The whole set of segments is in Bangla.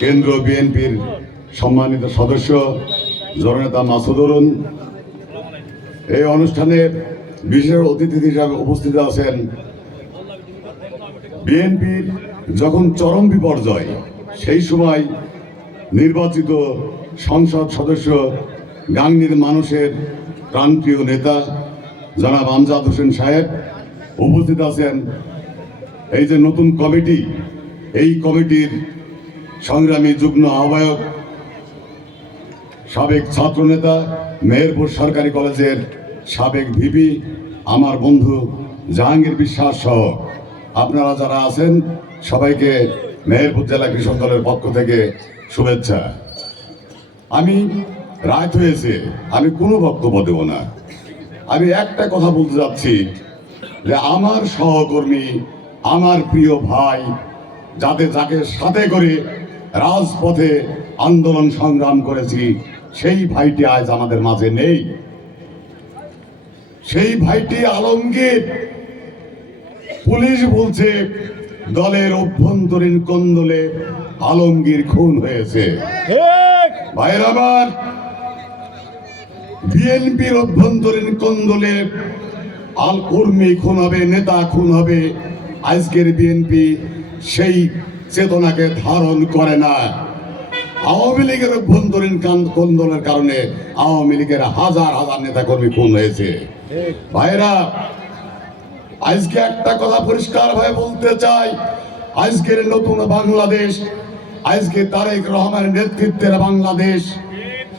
কেন্দ্র বিএনপির সম্মানিত সদস্য, জননেতা মাসুদুরুন এই অনুষ্ঠানে বিশেষ অতিথি হিসাবে উপস্থিত আছেন বিএনপির যখন চরম বিপর্যয়, সেই সময় নির্বাচিত সংসদ সদস্য, গাংনীর মানুষের প্রাণপ্রিয় নেতা, জনাব আমজাদ হোসেন সাহেব উপস্থিত আছেন। এই যে নতুন কমিটি, এই কমিটির সংগ্রামী যুগ্ম আহ্বায়ক, সাবেক ছাত্রনেতা, মেহেরপুর সরকারি কলেজের সাবেক ভিপি, আমার বন্ধু জাহাঙ্গীর বিশ্বাস সহ। আপনারা যারা আছেন, সবাইকে মেহেরপুর জেলা কৃষক দলের পক্ষ থেকে শুভেচ্ছা। আমি রাত হয়েছে, আমি কোনো বক্তব্য দেব না। আমি একটা কথা বলতে যাচ্ছি যে আমার সহকর্মী, আমার প্রিয় ভাই, যাতে যাকে সাথে করে রাজপথে আন্দোলন সংগ্রাম করেছি সেই ভাইটি আজ আমাদের মাঝে নেই। সেই ভাইটি আলমগীর। পুলিশ বলছে দলের অভ্যন্তরীণ কোন্দলে আলমগীর খুন হয়েছে। ভাইয়ের আমার বিএনপির অভ্যন্তরীণ কোন্দলে আল কর্মী খুন হবে নেতা খুন হবে আজকের বিএনপি সেই চেতনাকে ধারণ করে না। আওয়ামী লীগের অভ্যন্তরীণ কান- কোন্দলের কারণে আওয়ামী লীগের হাজার হাজার নেতা কর্মী খুন হয়েছে। ভাইরা আজকে একটা কথা পরিষ্কার ভাবে বলতে চাই। আজকের নতুন বাংলাদেশ, আজকে তারেক রহমানের নেতৃত্বের বাংলাদেশ।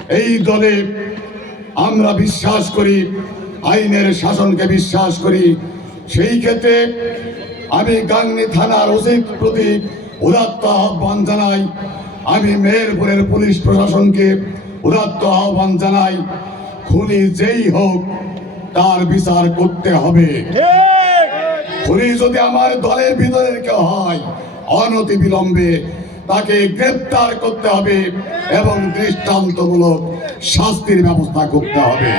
এই দলে আমরা বিশ্বাস করি, আইনের শাসনকে বিশ্বাস করি। সেই ক্ষেত্রে আমি গাংনী থানার ওসির প্রতি উদাত্ত আহ্বান জানাই, আমি মেহেরপুরের পুলিশ প্রশাসনকে উদাত্ত আহ্বান জানাই, খুনি যেই হোক, তার বিচার করতে হবে। খুনি যদি আমার দলের ভিতরের কেউ হয় অনতি বিলম্বে তাকে গ্রেপ্তার করতে হবে এবং দৃষ্টান্তমূলক শাস্তির ব্যবস্থা করতে হবে।